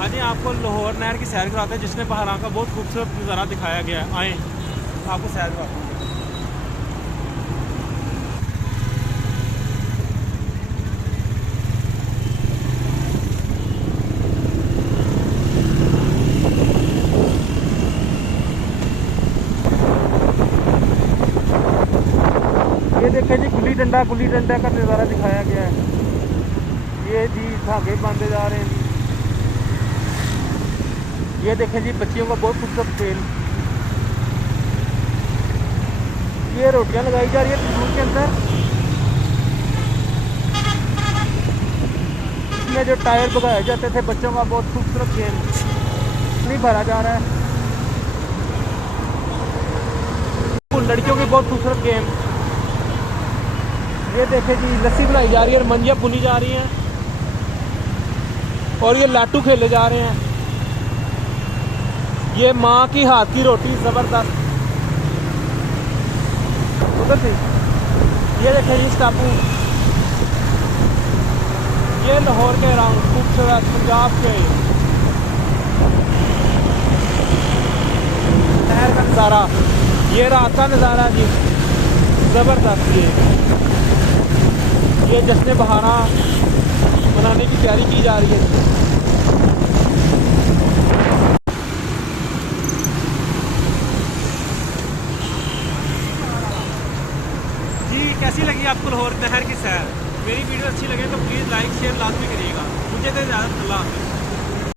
आज आपको लाहौर नहर की सैर कराते हैं, जिसने पहाड़ा का बहुत खूबसूरत नज़ारा दिखाया गया है। आए आपको सैर कराते हैं। ये देखें जी, गुल्ली डंडा का नज़ारा दिखाया गया है। ये जी धागे बांधे जा रहे हैं जी। ये देखें जी, बच्चियों का बहुत खूबसूरत खेल। ये रोटियां लगाई जा रही है तंदूर के अंदर। इसमें जो टायर भगाए जाते थे बच्चों का बहुत खूबसूरत खेल नहीं भरा जा रहा है। लड़कियों की बहुत खूबसूरत गेम। ये देखें जी, लस्सी बनाई जा रही है, मंजियाँ बुनी जा रही हैं और ये लाटू खेले जा रहे हैं। ये माँ की हाथ की रोटी जबरदस्त। उधर से ये देखें जी, टापू। ये लाहौर के रंग खूबसूरत पंजाब के शहर का नज़ारा। ये रात का नज़ारा जी, ज़बरदस्त। ये जश्न बहारा मनाने की तैयारी की जा रही है। जी कैसी लगी आपको लाहौर नहर की सैर? मेरी वीडियो अच्छी लगे तो प्लीज़ लाइक शेयर लाजमी करिएगा। मुझे तो इजाज़त, अल्लाह हाफ़िज़।